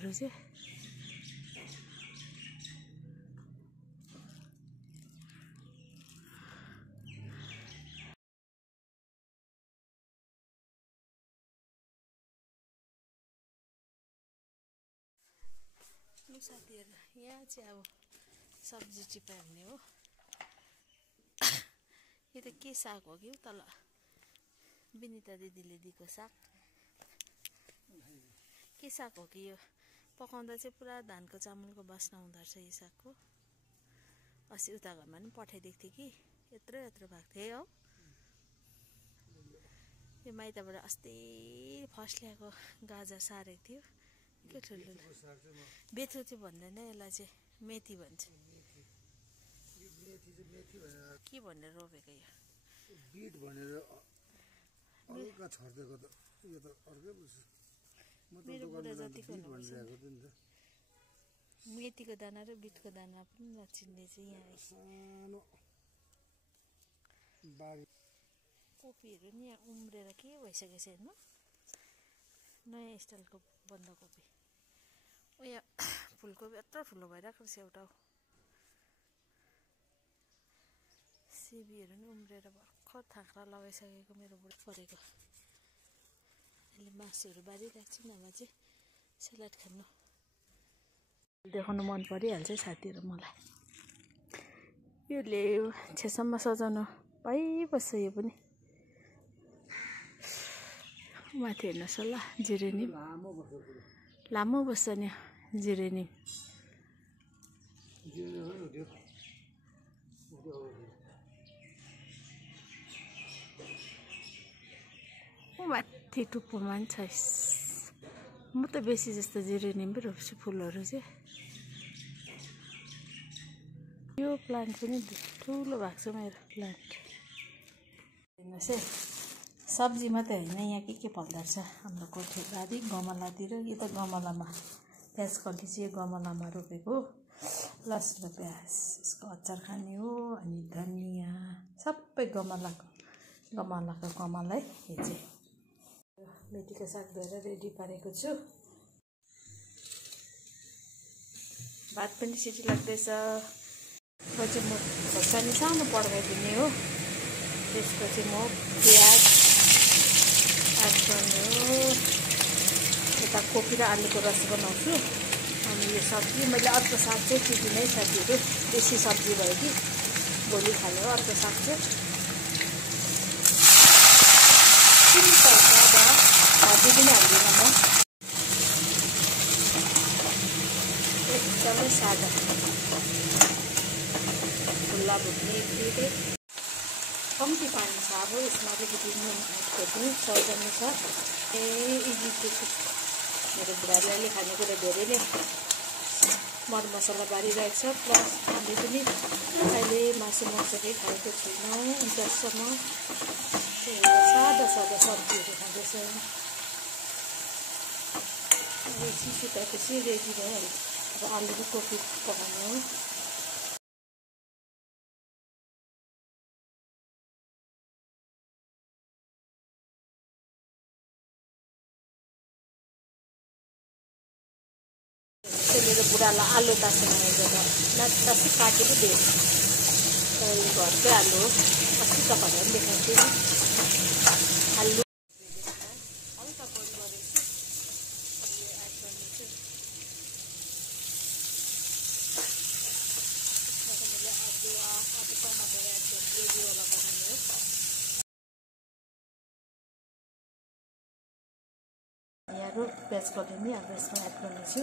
फुलहरु चाहिँ साथीहरु यहाँ चाहिँ अब सब्जी टिपाउने हो। यो त के साग हो कि तल बिनिता दिदीले दिएको साग के साग हो कि यो पकाउँदा चाहिँ पुरा धानको चामलको बास्ना हुँदो रहेछ यो सागको। अस्ति उता घरमा पनि पठाइदिएको थिएँ कि यत्रो यत्रो भएको थियो हो। यो माइतबाट अस्ति फर्स्ट ल्याएको गाजर सारेको थियो के ठुलो बेथु चाहिँ भन्दैन यसलाई चाहिँ मेथी भन्छ। के भनेर रोपेको यो बीट भनेर अलगा छर्देको त यो त अर्कै बुझ्छ। म त मेरो जतिको भनिरहेको थिएँ नि त। मेथीको दाना र बिटको दाना पनि नचिन्ने चाहिँ यहाँ सानो बारी कोपीहरू नि यहाँ उम्रेर के भइसकेको छ हेर्नु। नयाँ स्टाइलको बन्दाकोपी उयो फुलकोपी यत्रो ठुलो भइरहेको रहेछ एउटा। सिबीहरू नि उम्रेर भर्खर थाक्रा लगाइसकेको मेरो बुढो परेको। अहिले मासुहरू बारिरहेको छु नभए चाहिँ सलाद खानु देखाउनु मन परिहाल्छ साथीहरू मलाई। योले छेसम्म सजाउनु पाइबस्छ यो पनि। माथि हेर्नुहोस् होला जिरेनियम लामो बस्छ नि जिरेनियम। माथि टुप्पोमा पनि छ। म त बेसी जस्तो जिरेनियम पो रोप्छु फुलहरू चाहिँ। यो प्लान्ट पनि ठुलो भएको छ मेरो प्लान्ट। हेर्नुहोस् है सब्जी मात्रै होइन यहाँ के फल्दो रहेछ हाम्रो कोठेबारी गमलातिर। यो त गमलामा प्याज कल्टी चाहिँ यो गमलामा रोपेको लसुन र प्याज यसको अचार खाने हो। अनि धनियाँ सबै गमलाको कमल है। यो चाहिँ मेथीको साग धोएर रेडी पारेको छु। भात पनि सिटी लाग्दैछ। पछि म खोर्सानी सानो पड्काइदिने हो। त्यसपछि म प्याज एड गर्ने हो। यता कोपी र आलुको रस बनाउँछु। अनि यो सब्जी मैले अर्को साग चाहिँ सिटिनै साथीहरू बेसी सब्जी भयो कि भोलि खाने हो अर्को साग चाहिँ। सिम्पल सादा भाजी पनि हाल्दिनँ म एकदमै सादा खुल्ला भुट्ने एकचोटि कम्ती पानी छ। अब यसमा अलिकति नुन खोज्नु सजाउनु छ। इजी टेक्निक मेरो बुढाले खानेकुरा धेरै नै मरमसला बारिरहेको छ। प्लस हामी पनि अहिले मासु मांस केही खाएको छैनौँ जसम्म सादा सब्जीहरू खाँदैछौँ। अब सिटाएपछि रेडी भइहाल्छ। अब आलु र कोपी पकाउनु हो। मेरो बुढालाई आलु तासेर तासी काटेको दिएँ। घरकै आलु हो। अस्ति तपाईँहरूलाई पनि देखाएको थिएँ नि आलु हल्का बोइल गरेको छु। अब यो एड गर्नेछु। यसमा त मैले अदुवा अब टमाटर एड गरेर ग्रेभीवाला बनाउने हो। यहाँ प्याज कटिनी अब यसमा एड गर्नेछु।